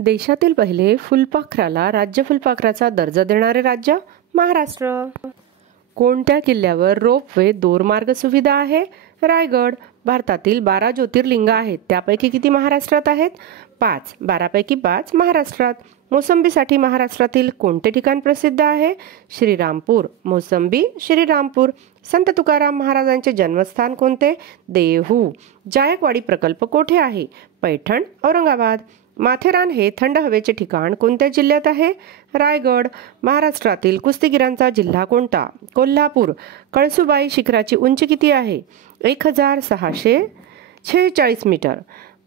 देशातील पहिले फुलपाखराला राज्य फुलपाखराचा दर्जा देणारे राज्य महाराष्ट्र. कोणत्या किल्ल्यावर रोपवे दोरमार्ग सुविधा आहे? रायगड. भारतातील 12 ज्योतिर्लिंग आहेत, त्यापैकी किती महाराष्ट्रात आहेत? 5. 12 पैकी 5 महाराष्ट्रात. मोसंबीसाठी महाराष्ट्रातील कोणते ठिकाण प्रसिद्ध आहे? श्रीरामपूर. मोसंबी, श्रीरामपूर. संत तुकाराम महाराजांचे जन्मस्थान कोणते? देहू. जायकवाडी प्रकल्प कोठे आहे? पैठण, औरंगाबाद. माथेरान हे थंड हवेचे ठिकाण कोणत्या जिल्ह्यात आहे? रायगड. महाराष्ट्रातील कुस्तीगिरांचा जिल्हा कोणता? कोल्हापूर. कळसुबाई शिखराची उंची किती आहे? 1646 मीटर.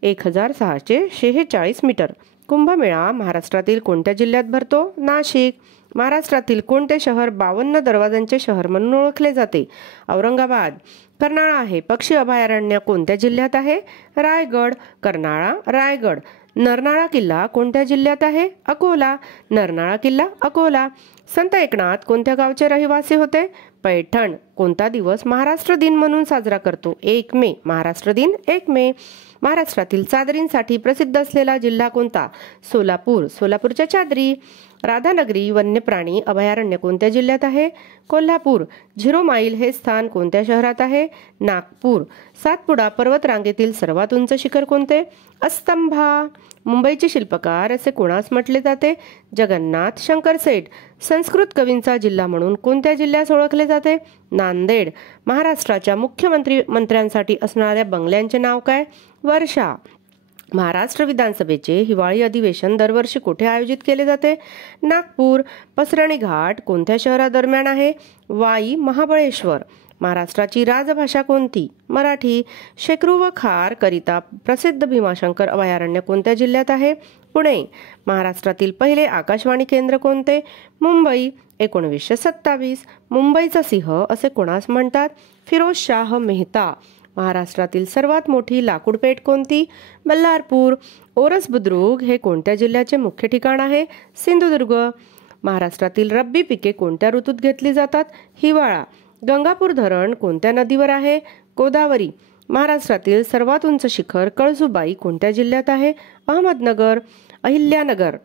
1646 मीटर. कुंभमेळा महाराष्ट्रातील कोणत्या जिल्ह्यात भरतो? नाशिक. महाराष्ट्रातील कोणते शहर 52 दरवाजांचे शहर म्हणून ओळखले जाते? औरंगाबाद. कर्नाळा हे पक्षी अभयारण्य कोणत्या जिल्ह्यात आहे? रायगड. कर्नाळा, रायगड. नरनाळा किल्ला कोणत्या जिल्ह्यात आहे? अकोला. नरनाळा किल्ला, अकोला. संत एकनाथ कोणत्या गावचे रहिवासी होते? पैठण. कोणता दिवस महाराष्ट्र दिन म्हणून साजरा करतो? 1 मे. महाराष्ट्र दिन 1 मे. महाराष्ट्रातील चादरींसाठी प्रसिद्ध असलेला जिल्हा कोणता? सोलापूर. सोलापूरच्या चादरी. राधानगरी वन्यप्राणी अभयारण्य कोणत्या जिल्ह्यात आहे? कोल्हापूर. 0 माईल हे स्थान कोणत्या शहरात आहे? नागपूर. सातपुडा पर्वतरांगेतील सर्वात उंच शिखर कोणते? अस्तंभा. मुंबईचे शिल्पकार असे कोणास म्हटले जाते? जगन्नाथ शंकरसेठ. संस्कृत कवींचा जिल्हा म्हणून कोणत्या जिल्ह्यास ओळखले जाते? नांदेड. महाराष्ट्राच्या मंत्र्यांसाठी असणाऱ्या बंगल्यांचे नाव काय? वर्षा. महाराष्ट्र विधानसभेचे हिवाळी अधिवेशन दरवर्षी कुठे आयोजित केले जाते? नागपूर. पसरणी घाट कोणत्या शहरादरम्यान आहे? वाई, महाबळेश्वर. महाराष्ट्राची राजभाषा कोणती? मराठी. शेकरू व खार करिता प्रसिद्ध भीमाशंकर अभयारण्य कोणत्या जिल्ह्यात आहे? पुणे. महाराष्ट्रातील पहिले आकाशवाणी केंद्र कोणते? मुंबई. 1927. मुंबईचा सिंह असे कोणास म्हणतात? फिरोजशाह मेहता. महाराष्ट्रातील सर्वात मोठी लाकूडपेठ कोणती? बल्लारपूर. ओरस बुद्रुक हे कोणत्या जिल्ह्याचे मुख्य ठिकाण आहे? सिंधुदुर्ग. महाराष्ट्रातील रब्बी पिके कोणत्या ऋतूत घेतली जातात? हिवाळा. गंगापूर धरण कोणत्या नदीवर आहे? गोदावरी. महाराष्ट्रातील सर्वात उंच शिखर कळसुबाई कोणत्या जिल्ह्यात आहे? अहमदनगर. अहिल्यानगर.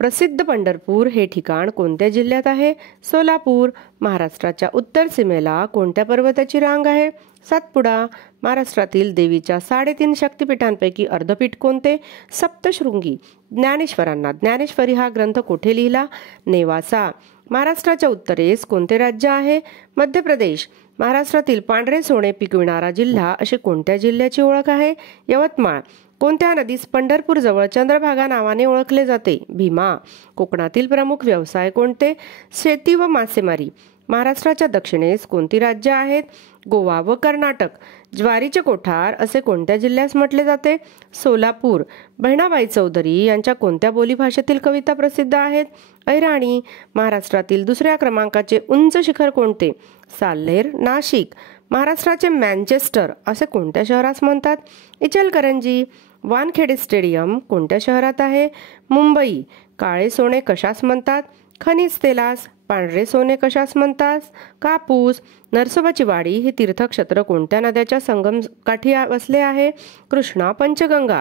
प्रसिद्ध पंढरपूर हे ठिकाण कोणत्या जिल्ह्यात आहे? सोलापूर. महाराष्ट्राच्या उत्तर सीमेला कोणत्या पर्वताची रांग आहे? सातपुडा. महाराष्ट्रातील देवीच्या 3.5 शक्तिपीठांपैकी अर्धपीठ कोणते? सप्तशृंगी. ज्ञानेश्वरांना ज्ञानेश्वरी हा ग्रंथ कोठे लिहिला? नेवासा. महाराष्ट्राच्या उत्तरेस कोणते राज्य आहे? मध्य प्रदेश. महाराष्ट्रातील पांढरे सोने पिकविणारा जिल्हा अशी कोणत्या जिल्ह्याची ओळख आहे? यवतमाळ. कोणत्या नदीस पंढरपूर जवळ चंद्रभागा नावाने ओळखले जाते? भीमा. कोकणातील प्रमुख व्यवसाय कोणते? शेती व मासेमारी. महाराष्ट्राच्या दक्षिणेस कोणती राज्य आहेत? गोवा व कर्नाटक. ज्वारीचे कोठार असे कोणत्या जिल्ह्यास म्हटले जाते? सोलापूर. बहिणाबाई चौधरी यांच्या कोणत्या बोलीभाषेतील कविता प्रसिद्ध आहेत? अहिराणी. महाराष्ट्रातील दुसऱ्या क्रमांकाचे उंच शिखर कोणते? साल्हेर, नाशिक. महाराष्ट्राचे मँचेस्टर असे कोणत्या शहरास म्हणतात? इचलकरंजी. वानखेडे स्टेडियम कोणत्या शहरात आहे? मुंबई. काळे सोने कशास म्हणतात? खनिज तेलास. पांढरे सोने कशास म्हणतात? कापूस. नरसोबाची वाडी हे तीर्थक्षेत्र कोणत्या नद्याच्या संगम काठी वसले आहे? कृष्णा, पंचगंगा.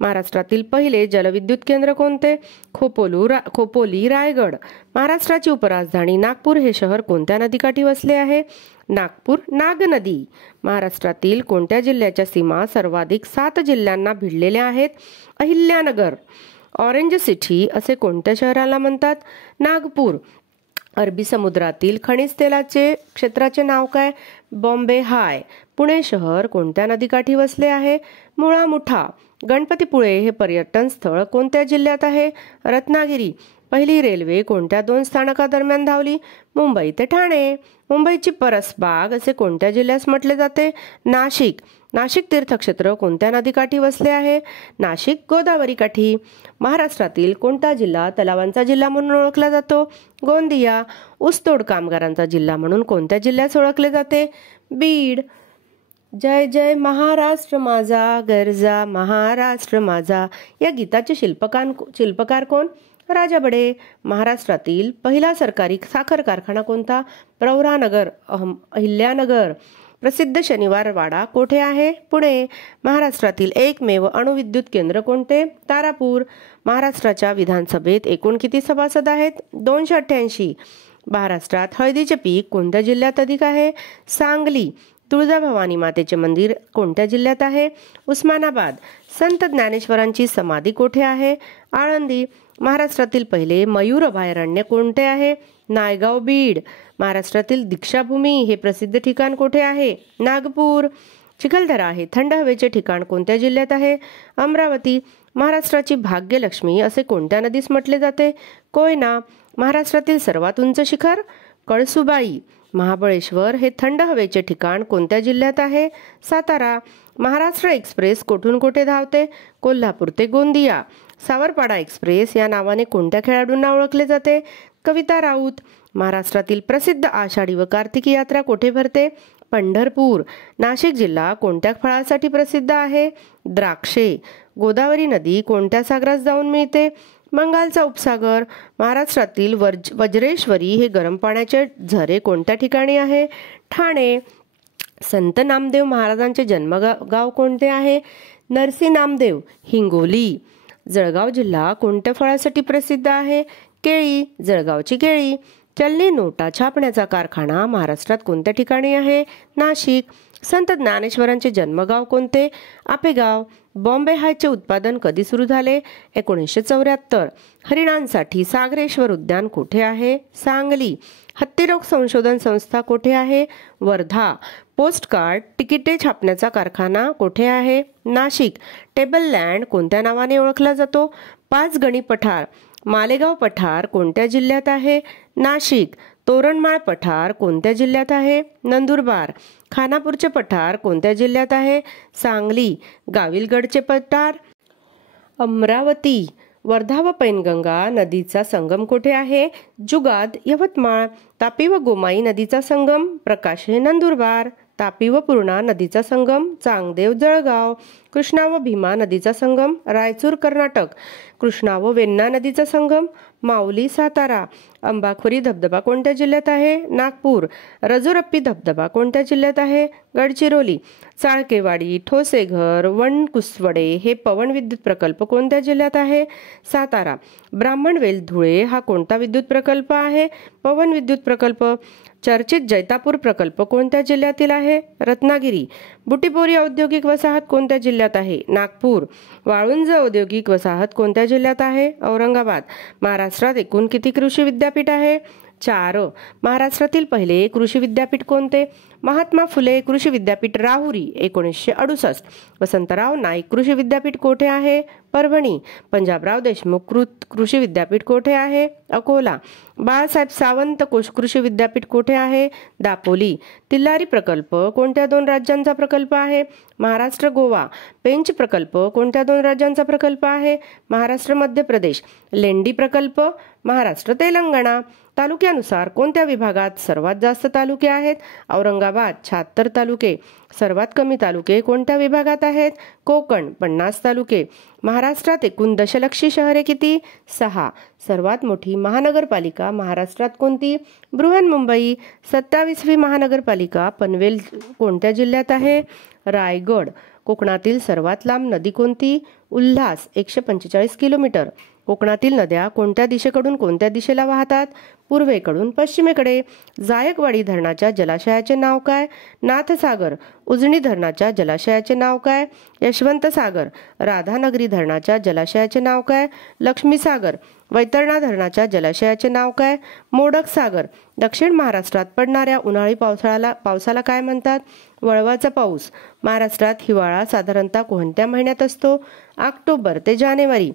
महाराष्ट्रातील पहिले जलविद्युत केंद्र कोणते? खोपोली, रायगड. महाराष्ट्राची उपराजधानी नागपूर हे शहर कोणत्या नदीकाठी वसले आहे? नागपूर, नाग नदी. महाराष्ट्रातील कोणत्या जिल्ह्याच्या सीमा सर्वाधिक 7 जिल्ह्यांना भिडलेल्या आहेत? अहिल्यानगर. ऑरेंज सिटी असे कोणत्या शहराला म्हणतात? नागपूर. अरबी समुद्रातील खनिज तेलाचे क्षेत्राचे नाव काय? बॉम्बे हाय. पुणे शहर कोणत्या नदीकाठी वसले आहे? मुळा मुठा. गणपतीपुळे हे पर्यटन स्थळ कोणत्या जिल्ह्यात आहे? रत्नागिरी. पहिली रेल्वे कोणत्या 2 स्थानकादरम्यान धावली? मुंबई ते ठाणे. मुंबईची परसबाग असे कोणत्या जिल्ह्यास म्हटले जाते? नाशिक. नाशिक तीर्थक्षेत्र कोणत्या नदीकाठी वसले आहे? नाशिक, गोदावरी काठी. महाराष्ट्रातील कोणता जिल्हा तलावांचा जिल्हा म्हणून ओळखला जातो? गोंदिया. ऊसतोड कामगारांचा जिल्हा म्हणून कोणत्या जिल्ह्यास ओळखले जाते? बीड. जय जय महाराष्ट्र माझा, गरजा महाराष्ट्र माझा या गीताचे शिल्पकार कोण? राजा बडे. महाराष्ट्रातील पहिला सरकारी साखर कारखाना कोणता? प्रवरानगर, अहिल्यानगर. प्रसिद्ध शनिवार वाडा कोठे आहे? पुणे. महाराष्ट्रातील एकमेव अणुविद्युत केंद्र कोणते? तारापूर. महाराष्ट्राच्या विधानसभेत एकूण किती सभासद आहेत? 288. महाराष्ट्रात हळदीचे पीक कोणत्या जिल्ह्यात अधिक आहे? सांगली. तुळजाभवानी मातेचे मंदिर कोणत्या जिल्ह्यात आहे? उस्मानाबाद. संत ज्ञानेश्वरांची समाधी कोठे आहे? आळंदी. महाराष्ट्रातील पहिले मयूर अभयारण्य कोणते आहे? नायगाव, बीड. महाराष्ट्रातील दीक्षाभूमी हे प्रसिद्ध ठिकाण कोठे आहे? नागपूर. चिखलदरा हे थंड हवेचे ठिकाण कोणत्या जिल्ह्यात आहे? अमरावती. महाराष्ट्राची भाग्यलक्ष्मी असे कोणत्या नदीस म्हटले जाते? कोयना. महाराष्ट्रातील सर्वात उंच शिखर? कळसुबाई. महाबळेश्वर हे थंड हवेचे ठिकाण कोणत्या जिल्ह्यात आहे? सातारा. महाराष्ट्र एक्सप्रेस कोठून कोठे धावते? कोल्हापूर ते गोंदिया. सावरपाडा एक्सप्रेस या नावाने कोणत्या खेळाडूंना ओळखले जाते? कविता राऊत. महाराष्ट्रातील प्रसिद्ध आषाढी व कार्तिकी यात्रा कोठे भरते? पंढरपूर. नाशिक जिल्हा कोणत्या फळासाठी प्रसिद्ध आहे? द्राक्षे. गोदावरी नदी कोणत्या सागरात जाऊन मिळते? बंगालचा उपसागर. महाराष्ट्रातील वज्रेश्वरी हे गरम पाण्याचे झरे कोणत्या ठिकाणी आहे? ठाणे. संत नामदेव महाराजांचे जन्मगाव कोणते आहे? नरसी नामदेव, हिंगोली. जळगाव जिल्हा कोणत्या फळासाठी प्रसिद्ध आहे? केळी. जळगावची केळी. चलनी नोटा छापण्याचा कारखाना महाराष्ट्रात कोणत्या ठिकाणी आहे? नाशिक. संत ज्ञानेश्वरांचे जन्मगाव कोणते? आपेगाव. बॉम्बे हायचे उत्पादन कधी सुरू झाले? 1974. हरिणांसाठी सागरेश्वर उद्यान कोठे आहे? सांगली. हत्तीरोग संशोधन संस्था कोठे आहे? वर्धा. पोस्टकार्ड तिकिटे छापण्याचा कारखाना कोठे आहे? नाशिक. टेबल लँड कोणत्या नावाने ओळखला जातो? पाचगणी पठार. मालेगाव पठार कोणत्या जिल्ह्यात आहे? नाशिक. तोरणमाळ पठार कोणत्या जिल्ह्यात आहे? नंदुरबार. खानापूरचे पठार कोणत्या जिल्ह्यात आहे? सांगली. गाविलगडचे पठार? अमरावती. वर्धा व पैनगंगा नदीचा संगम कोठे आहे? जुगाद, यवतमाळ. तापी व गोमाई नदीचा संगम? प्रकाशे, नंदुरबार. तापी व पूर्णा नदीचा संगम? चांगदेव, जळगाव. कृष्णा व भीमा नदीचा संगम? रायचूर, कर्नाटक. कृष्णा व वेण्णा नदीचा संगम? माऊली, सातारा. अंबाखोरी धबधबा कोणत्या जिल्ह्यात आहे? नागपूर. रजोरप्पी धबधबा कोणत्या जिल्ह्यात आहे? गडचिरोली. चाळकेवाडी, ठोसेघर, वनकुसवडे हे पवन विद्युत प्रकल्प कोणत्या जिल्ह्यात आहे? सातारा. ब्राह्मणवेल, धुळे हा कोणता विद्युत प्रकल्प आहे? पवन विद्युत प्रकल्प. चर्चित जैतापूर प्रकल्प कोणत्या जिल्ह्यातील आहे? रत्नागिरी. बुटीबोरी औद्योगिक वसाहत कोणत्या जिल्ह्यात आहे? नागपूर. वाळुंज औद्योगिक वसाहत कोणत्या जिल्ह्यात आहे? औरंगाबाद. महाराष्ट्रात एकूण किती कृषी विद्यापीठ आहे? 4. महाराष्ट्रातील पहिले कृषी विद्यापीठ कोणते? महात्मा फुले कृषी विद्यापीठ, राहुरी, 1968. वसंतराव नाईक कृषी विद्यापीठ कोठे आहे? परभणी. पंजाबराव देशमुख कृषी विद्यापीठ कोठे आहे? अकोला. बाळासाहेब सावंत कृषी विद्यापीठ कोठे आहे? दापोली. तिल्लारी प्रकल्प कोणत्या 2 राज्यांचा प्रकल्प आहे? महाराष्ट्र, गोवा. पेंच प्रकल्प कोणत्या 2 राज्यांचा प्रकल्प आहे? महाराष्ट्र, मध्य प्रदेश. लेंडी प्रकल्प? महाराष्ट्र, तेलंगणा. तालुक्यानुसार कोणत्या विभागात सर्वात जास्त तालुके आहेत? औरंगाबाद, 76 तालुके. सर्वात कमी तालुके कोणत्या विभागात आहेत? कोकण, 50 तालुके. महाराष्ट्रात एकूण दशलक्षी शहरे किती? 6. सर्वात मोठी महानगरपालिका महाराष्ट्रात कोणती? बृहन्मुंबई. 27वी महानगरपालिका पनवेल कोणत्या जिल्ह्यात आहे? रायगड. कोकणातील सर्वात लांब नदी कोणती? उल्हास, 145 किलोमीटर. कोकणातील नद्या कोणत्या दिशेकडून कोणत्या दिशेला वाहतात? पूर्वेकडून पश्चिमेकडे. जायकवाडी धरणाच्या जलाशयाचे नाव काय? नाथसागर. उजनी धरणाच्या जलाशयाचे नाव काय? यशवंत सागर. राधानगरी धरणाच्या जलाशयाचे नाव काय? लक्ष्मीसागर. वैतरणा धरणाच्या जलाशयाचे नाव काय? मोडक सागर. दक्षिण महाराष्ट्रात पडणाऱ्या उन्हाळी पावसाला काय म्हणतात? वळवाचा पाऊस. महाराष्ट्रात हिवाळा साधारणतः कोणत्या महिन्यात असतो? ऑक्टोबर ते जानेवारी.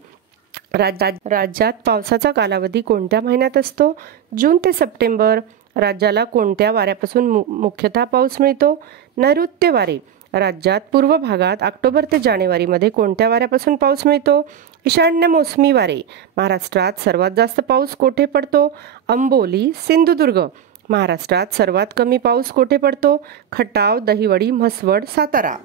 राज्यात पावसाचा कालावधी कोणत्या महिन्यात असतो? जून ते सप्टेंबर. राज्याला कोणत्या वाऱ्यापासून मुख्यतः पाऊस मिळतो? नैऋत्य वारे. राज्यात पूर्व भागात ऑक्टोबर ते जानेवारीमध्ये कोणत्या वाऱ्यापासून पाऊस मिळतो? ईशान्य मोसमी वारे. महाराष्ट्रात सर्वात जास्त पाऊस कोठे पडतो? अंबोली, सिंधुदुर्ग. महाराष्ट्रात सर्वात कमी पाऊस कोठे पडतो? खटाव, दहिवडी, म्हसवड, सातारा.